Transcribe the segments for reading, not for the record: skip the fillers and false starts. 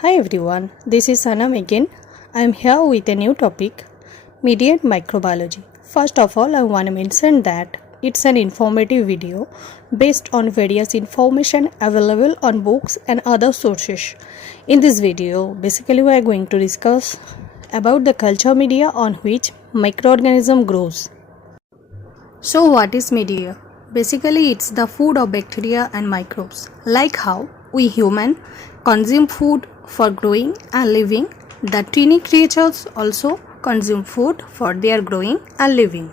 Hi everyone, this is Sanam again. I am here with a new topic, media and microbiology. First of all, I want to mention that it's an informative video based on various information available on books and other sources. In this video, basically we are going to discuss about the culture media on which microorganism grows. So what is media? Basically it's the food of bacteria and microbes. Like how we human consume food for growing and living, the tiny creatures also consume food for their growing and living.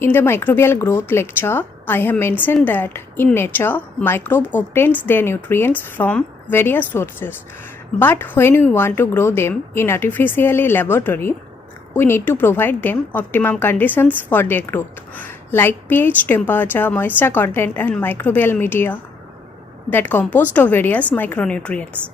In the microbial growth lecture, I have mentioned that in nature, microbe obtains their nutrients from various sources. But when we want to grow them in artificially laboratory, we need to provide them optimum conditions for their growth, like pH, temperature, moisture content and microbial media that composed of various micronutrients.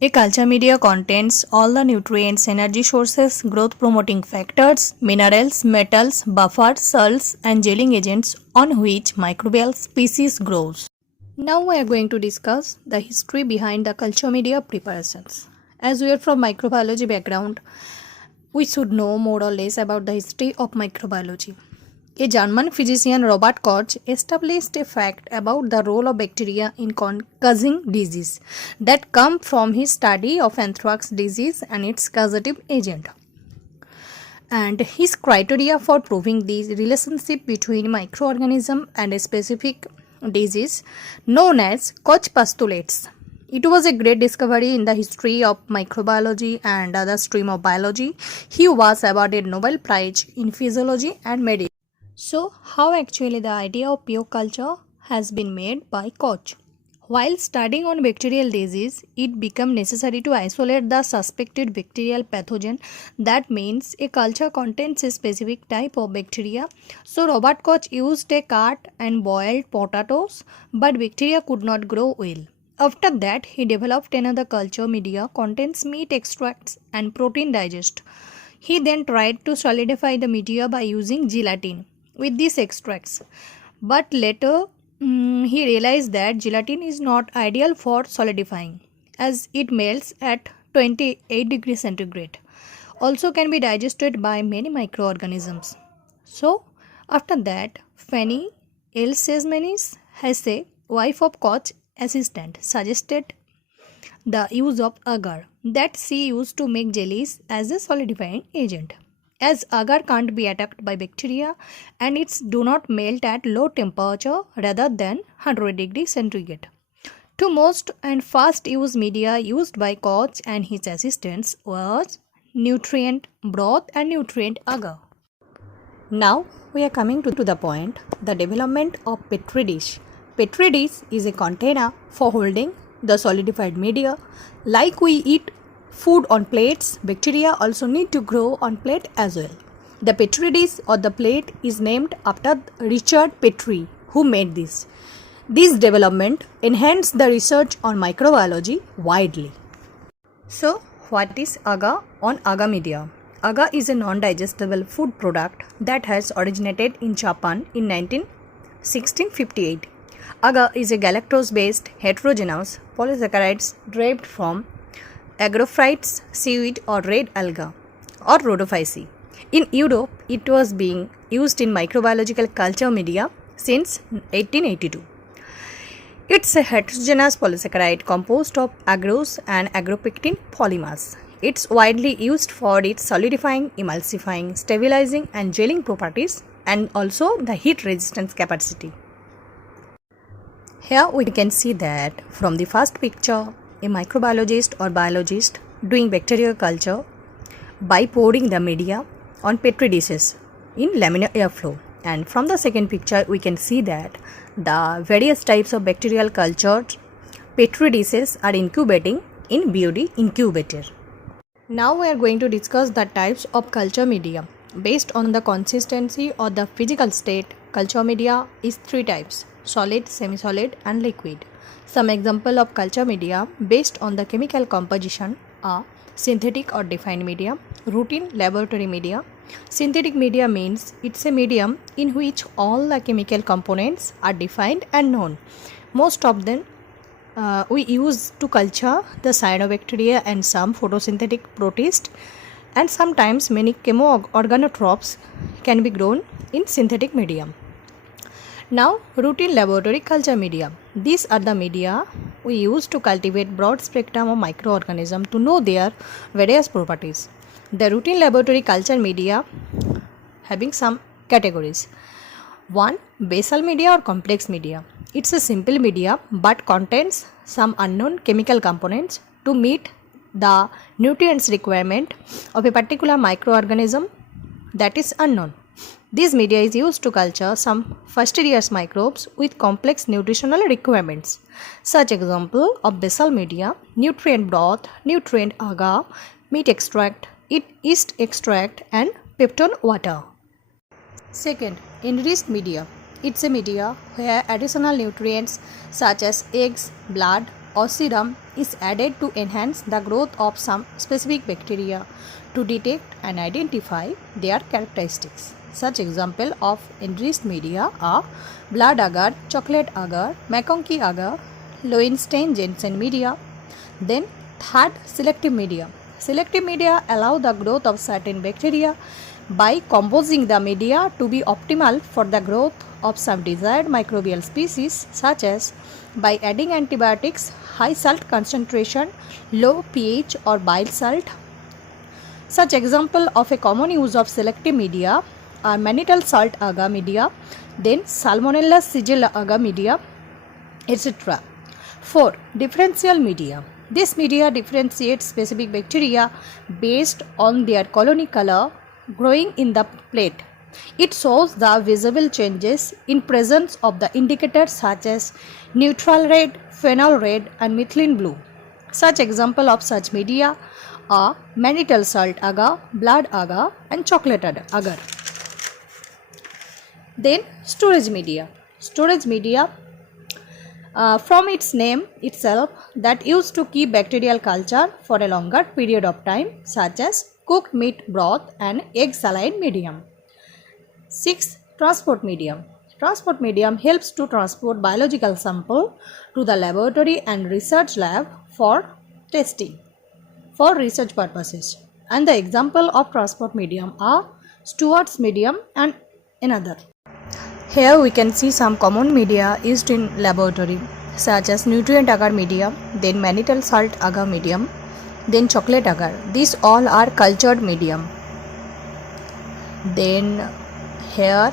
A culture media contains all the nutrients, energy sources, growth promoting factors, minerals, metals, buffers, salts and gelling agents on which microbial species grows. Now we are going to discuss the history behind the culture media preparations. As we are from microbiology background, we should know more or less about the history of microbiology. A German physician, Robert Koch, established a fact about the role of bacteria in causing disease that come from his study of anthrax disease and its causative agent. And his criteria for proving the relationship between microorganism and a specific disease, known as Koch postulates. It was a great discovery in the history of microbiology and other stream of biology. He was awarded Nobel Prize in Physiology and Medicine. So, how actually the idea of pure culture has been made by Koch? While studying on bacterial disease, it became necessary to isolate the suspected bacterial pathogen. That means a culture contains a specific type of bacteria. So, Robert Koch used a cut and boiled potatoes, but bacteria could not grow well. After that, he developed another culture media contains meat extracts and protein digest. He then tried to solidify the media by using gelatin with these extracts, but later he realized that gelatin is not ideal for solidifying as it melts at 28 degrees centigrade. Also can be digested by many microorganisms. So after that, Fanny L. Sesmanis, has a wife of Koch assistant, suggested the use of agar that she used to make jellies as a solidifying agent. As agar can't be attacked by bacteria and it do not melt at low temperature rather than 100 degrees centigrade. Two most and fast use media used by Koch and his assistants was nutrient broth and nutrient agar. Now we are coming to the point, the development of Petri dish. Petri dish is a container for holding the solidified media. Like we eat food on plates, bacteria also need to grow on plate as well. The Petri dish or the plate is named after Richard Petri, who made this. This development enhanced the research on microbiology widely. So, what is agar on agar media? Agar is a non-digestible food product that has originated in Japan in 1658. Agar is a galactose-based heterogeneous polysaccharides derived from agrophytes, seaweed or red alga or rhodophyceae. In Europe, it was being used in microbiological culture media since 1882. It's a heterogeneous polysaccharide composed of agarose and agropectin polymers. It's widely used for its solidifying, emulsifying, stabilizing and gelling properties and also the heat resistance capacity. Here we can see that from the first picture, a microbiologist or biologist doing bacterial culture by pouring the media on Petri dishes in laminar airflow. And from the second picture, we can see that the various types of bacterial cultured Petri dishes are incubating in BOD incubator. Now we are going to discuss the types of culture media. Based on the consistency or the physical state, culture media is three types: solid, semi-solid and liquid. Some example of culture media based on the chemical composition are synthetic or defined media, routine laboratory media. Synthetic media means it's a medium in which all the chemical components are defined and known. Most of them we use to culture the cyanobacteria and some photosynthetic protists, and sometimes many chemoorganotropes can be grown in synthetic medium. Now, routine laboratory culture media. These are the media we use to cultivate broad spectrum of microorganisms to know their various properties. The routine laboratory culture media having some categories. 1. Basal media or complex media. It's a simple media but contains some unknown chemical components to meet the nutrients requirement of a particular microorganism that is unknown. This media is used to culture some fastidious microbes with complex nutritional requirements. Such example of basal media: nutrient broth, nutrient agar, meat extract, yeast extract, and peptone water. Second, enriched media. It's a media where additional nutrients such as eggs, blood, or serum is added to enhance the growth of some specific bacteria to detect and identify their characteristics. Such example of enriched media are blood agar, chocolate agar, McConkey agar, Lowenstein-Jensen media. Then third, selective media. Selective media allow the growth of certain bacteria by composing the media to be optimal for the growth of some desired microbial species, such as by adding antibiotics, high salt concentration, low pH or bile salt. Such example of a common use of selective media are mannitol salt agar media, then Salmonella sigil agar media, etc. 4. Differential media. This media differentiates specific bacteria based on their colony color growing in the plate. It shows the visible changes in presence of the indicators such as neutral red, phenol red, and methylene blue. Such example of such media are mannitol salt agar, blood agar, and chocolate agar. Then storage media. Storage media, from its name itself, that used to keep bacterial culture for a longer period of time, such as cooked meat broth and egg saline medium. 6. Transport medium. Transport medium helps to transport biological sample to the laboratory and research lab for testing for research purposes. And the example of transport medium are Stewart's medium and another. Here we can see some common media used in laboratory, such as nutrient agar medium, then mannitol salt agar medium, then chocolate agar. These all are cultured medium. Then here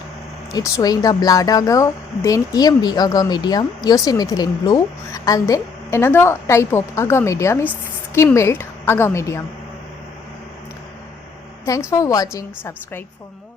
it's showing the blood agar, then EMB agar medium, eosinmethylene blue, and then another type of agar medium is skim melt agar medium. Thanks for watching. Subscribe for more.